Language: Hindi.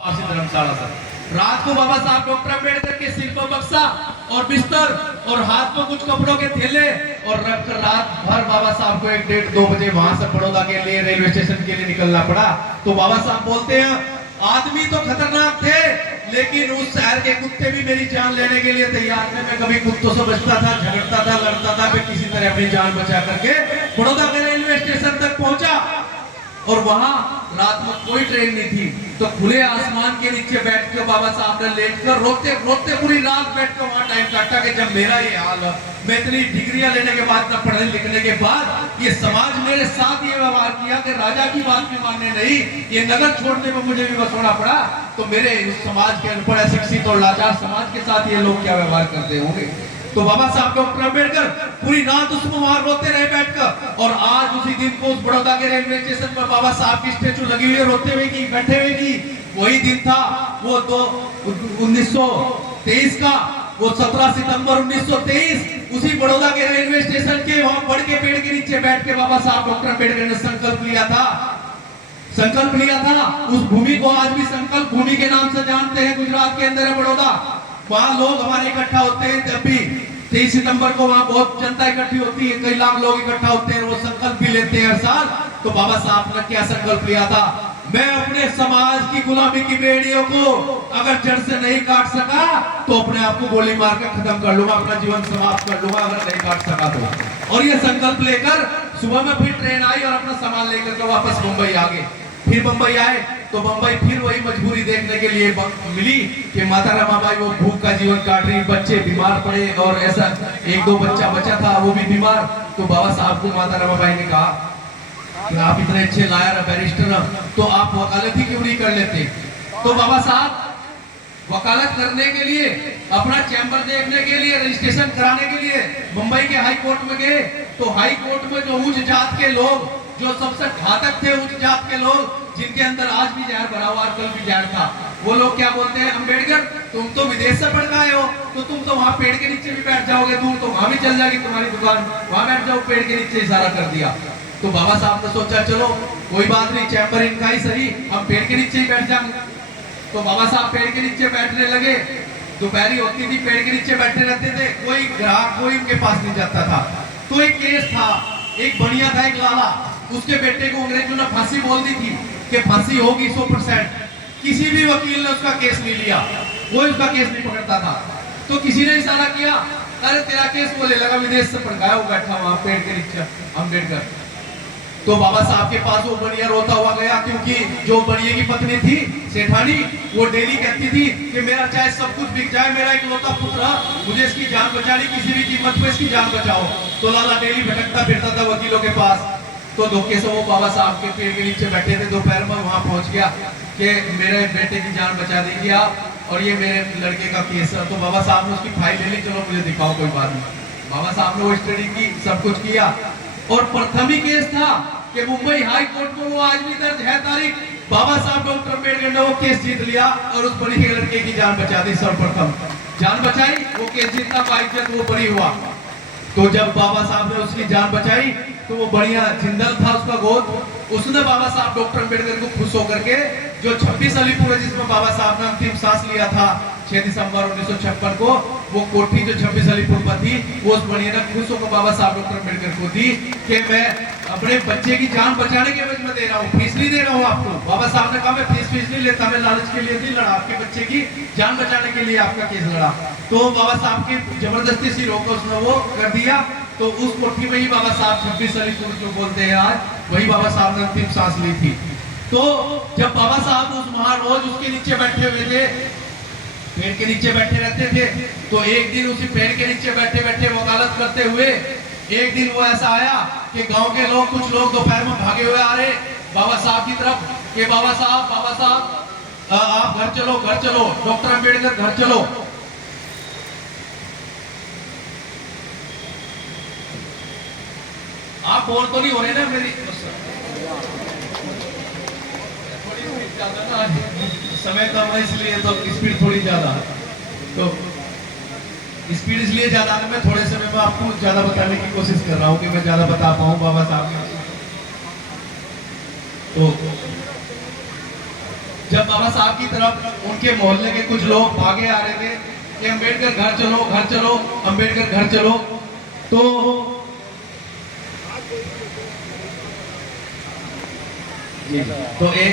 धर्मशाला सर। रात को बाबा साहब डॉक्टर अम्बेडकर के सिर पर बक्सा और बिस्तर और हाथ में कुछ कपड़ों के थैले और रखकर रात भर बाबा साहब को 1-1:30-2 बजे वहां से बड़ौदा के लिए रेलवे स्टेशन के लिए निकलना पड़ा। तो बाबा साहब बोलते हैं आदमी तो खतरनाक थे लेकिन उस शहर के कुत्ते भी मेरी जान लेने के लिए तैयार थे। मैं कभी कुत्तों से बचता था, झगड़ता था, लड़ता था, फिर किसी तरह अपनी जान बचा करके बड़ौदा के रेलवे स्टेशन तक पहुंचा। और वहां रात में कोई ट्रेन नहीं थी तो खुले आसमान के नीचे बैठ के बाबा साहब ने लेटकर रोते रोते पूरी रात बैठ कर वहां टाइम काटा कि जब मेरा ये हाल है, मैं इतनी डिग्रियां लेने के बाद, न पढ़ने लिखने के बाद ये समाज मेरे साथ ये व्यवहार किया कि राजा की बात भी मानने नहीं, ये नगर छोड़ने में मुझे भी बसोना पड़ा, तो मेरे समाज के अनपढ़ अशिक्षित और लाचार समाज के साथ ये लोग क्या व्यवहार करते होंगे। तो बाबा साहब डॉक्टर अम्बेडकर पूरी रात उसमें वहां रोते रहे बैठकर। और आज उसी दिन को उस बड़ौदा के रेलवे स्टेशन पर बाबा साहब की स्टेचू लगी हुई है, रोते हुए की, बैठे हुए की। वही दिन था वो 1923 का, वो 17 सितंबर 1923 उसी बड़ौदा के रेलवे स्टेशन के वहां बड़ के पेड़ के नीचे बैठ के बाबा साहब डॉक्टर अम्बेडकर ने संकल्प लिया था। उस भूमि को आज भी संकल्प भूमि के नाम से जानते हैं। गुजरात के अंदर है बड़ौदा, वहां लोग हमारे इकट्ठा होते हैं। जब भी 23 सितंबर को वहां बहुत जनता इकट्ठी होती है, कई लाख लोग इकट्ठा होते हैं, वो संकल्प भी लेते हैं हर साल। तो बाबा साहब ने क्या संकल्प लिया था, मैं अपने समाज की गुलामी की बेड़ियों को अगर जड़ से नहीं काट सका तो अपने आप को गोली मार कर खत्म कर लूंगा, अपना जीवन समाप्त कर लूंगा अगर नहीं काट सका तो। और ये संकल्प लेकर सुबह में फिर ट्रेन आई और अपना सामान लेकर के वापस मुंबई आ गए। फिर मुंबई आए तो मुंबई फिर वही मजबूरी देखने के लिए मिली कि माता रमाबाई वो भूख का जीवन काट रही, बच्चे बीमार पड़े और ऐसा 1-2 बच्चा बचा था वो भी बीमार। तो बाबा साहब को माता रमाबाई ने कहा कि आप इतने अच्छे लायर बैरिस्टर तो आप वकालत ही क्यों नहीं कर लेते। तो बाबा साहब वकालत करने के लिए, अपना चैम्बर देखने के लिए, रजिस्ट्रेशन कराने के लिए मुंबई के हाई कोर्ट में गए। तो हाई कोर्ट में जो उच्च जात के लोग, जो सबसे घातक थे उच्च जात के लोग, जिनके अंदर आज भी जहर भरा हुआ, कल भी जहर था, वो लोग क्या बोलते हैं, अम्बेडकर तुम तो विदेश से पढ़ गए हो तो तुम तो वहां पेड़ के नीचे भी बैठ जाओगे, दूर तो वहां भी चल जाएगी तुम्हारी दुकान, वहां बैठ जाओ, पेड़ के नीचे इशारा कर दिया। तो बाबा साहब ने सोचा चलो कोई बात नहीं, चैम्बर इनका ही सही, हम पेड़ के नीचे ही बैठ जाएंगे। तो बाबा साहब पेड़ के नीचे बैठने लगे। दोपहरी होती थी, पेड़ के नीचे बैठे रहते थे, कोई ग्राहक कोई उनके पास नहीं जाता था। तो एक केस था, एक बढ़िया था, एक लाला, उसके बेटे को अंग्रेजों ने फांसी बोल दी थी कि फांसी होगी 100%। किसी भी वकील ने उसका केस नहीं लिया, वो उसका केस नहीं पकड़ता था। तो किसी ने इशारा किया, अरे तेरा केस वो ले लगा, विदेश से पढ़ गया, वो बैठा वहां पेड़ के नीचे अम्बेडकर। तो बाबा साहब के पास वो बनिया रोता हुआ गया, क्योंकि जो बनिए की पत्नी थी सेठानी, वो डेली कहती थी कि मेरा चाहे सब कुछ बिक जाए, मेरा इकलौता पुत्र, मुझे इसकी जान बचानी, किसी भी कीमत पे इसकी जान बचाओ। तो लाला डेली भटकता फिरता था वकीलों के पास। तो धोखे से वो बाबा साहब के पेड़ के नीचे बैठे थे, दोपहर में वहां पहुंच गया कि मेरे बेटे की जान बचा देंगे आप, और ये मेरे लड़के का केस है। तो बाबा साहब ने उसकी फाइल ले ली, चलो मुझे दिखाओ, कोई बात नहीं। बाबा साहब ने वो स्टडी की, सब कुछ किया, और प्रथम ही केस था कि मुंबई हाई कोर्ट में वो आज भी दर्ज है तारीख, बाबा साहब डॉक्टर अम्बेडकर ने वो केस जीत लिया और उस बड़ी के लड़के की जान बचा दी। सर्वप्रथम जान बचाई, वो केस जीतना, बाइज्जत वो बरी हुआ। तो जब बाबा साहब ने उसकी जान बचाई तो वो बढ़िया जिंदल था उसका गोद, उसने बाबा साहब डॉक्टर अम्बेडकर को खुश होकर के जो 26 अलीपुर है जिसमें बाबा साहब ने अंतिम सांस लिया था 6 दिसंबर 1956 को, वो कोठी जो 26 अलीपुर पर थी, वो उस बढ़िया ने खुश होकर बाबा साहब डॉक्टर अम्बेडकर को दी कि मैं अपने बच्चे की जान बचाने के वजह में दे रहा हूँ, फीस नहीं दे रहा हूँ आपको। बाबा साहब ने कहा मैं फीस नहीं लेता, मैं लालच के लिए नहीं लड़ा, आपके बच्चे की जान बचाने के लिए आपका केस लड़ा। तो बाबा साहब की जबरदस्ती सी रोक उसने वो कर दिया। तो उस कोठी में ही बाबा साहब 26 अलीपुर जो बोलते हैं आज, वही बाबा साहब ने अंतिम सांस ली थी। तो जब बाबा साहब उस वहां रोज उसके नीचे बैठे हुए थे, पेड़ के नीचे बैठे रहते थे, तो एक दिन उसी पेड़ के नीचे बैठे बैठे वकालत करते हुए एक दिन वो ऐसा आया कि गांव के लोग, कुछ लोग दोपहर में भागे हुए आ रहे बाबा साहब की तरफ कि बाबा साहब आप घर चलो, घर चलो, डॉक्टर अम्बेडकर घर चलो। आप बोल तो नहीं हो रहे ना, मेरी थोड़ी स्पीड ज्यादा ना, समय कम है इसलिए तो स्पीड थोड़ी ज्यादा, तो स्पीड इसलिए ज्यादा है, मैं थोड़े समय में आपको ज्यादा बताने की कोशिश कर रहा हूँ कि मैं ज्यादा बता पाऊँ बाबा साहब। तो जब बाबा साहब की तरफ उनके मोहल्ले के कुछ लोग भागे आ रहे थे कि अम्बेडकर घर चलो अम्बेडकर घर चलो, तो एक